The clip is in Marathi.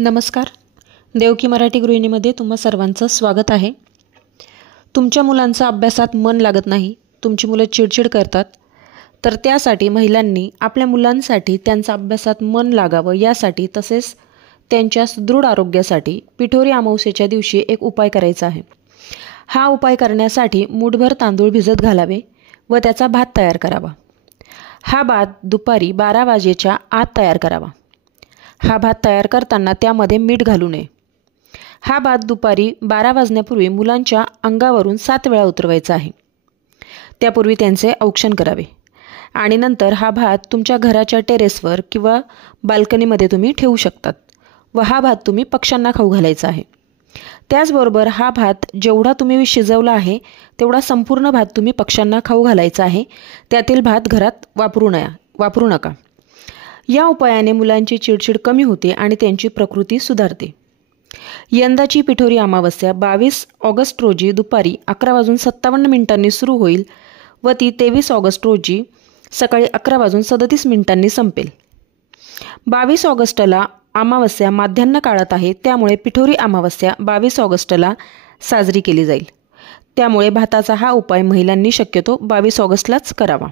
नमस्कार. देवकी मराठी गृहिणीमध्ये तुम्हा सर्वांचं स्वागत आहे. तुमच्या मुलांचं अभ्यासात मन लागत नाही, तुमची मुलं चिडचिड करतात, तर त्यासाठी महिलांनी आपल्या मुलांसाठी त्यांचा अभ्यासात मन लागावं यासाठी तसेच त्यांच्या सुदृढ आरोग्यासाठी पिठोरी अमावस्येच्या दिवशी एक उपाय करायचा आहे. हा उपाय करण्यासाठी मूठभर तांदूळ भिजत घालावे व त्याचा भात तयार करावा. हा भात दुपारी 12 वाजेच्या आत तयार करावा. हा भात तयार करताना त्यामध्ये मीठ घालू नये. हा भात दुपारी 12 वाजण्यापूर्वी मुलांच्या अंगावरून 7 वेळा उतरवायचा आहे. त्यापूर्वी त्यांचे औक्षण करावे आणि नंतर हा भात तुमच्या घराच्या टेरेसवर किंवा बाल्कनीमध्ये तुम्ही ठेवू शकतात व हा भात तुम्ही पक्ष्यांना खाऊ घालायचा आहे. त्याचबरोबर हा भात जेवढा तुम्ही शिजवला आहे तेवढा संपूर्ण भात तुम्ही पक्ष्यांना खाऊ घालायचा आहे. त्यातील भात घरात वापरू नका. या उपायाने मुलांची चिडचिड कमी होते आणि त्यांची प्रकृती सुधारते. यंदाची पिठोरी अमावस्या 22 ऑगस्ट रोजी दुपारी 11:57 सुरू होईल व ती 23 ऑगस्ट रोजी सकाळी 11:37 संपेल. 22 ऑगस्टला अमावस्या माध्यान्ह काळात आहे, त्यामुळे पिठोरी अमावस्या 22 ऑगस्टला साजरी केली जाईल. त्यामुळे भाताचा हा उपाय महिलांनी शक्यतो 22 ऑगस्टलाच करावा.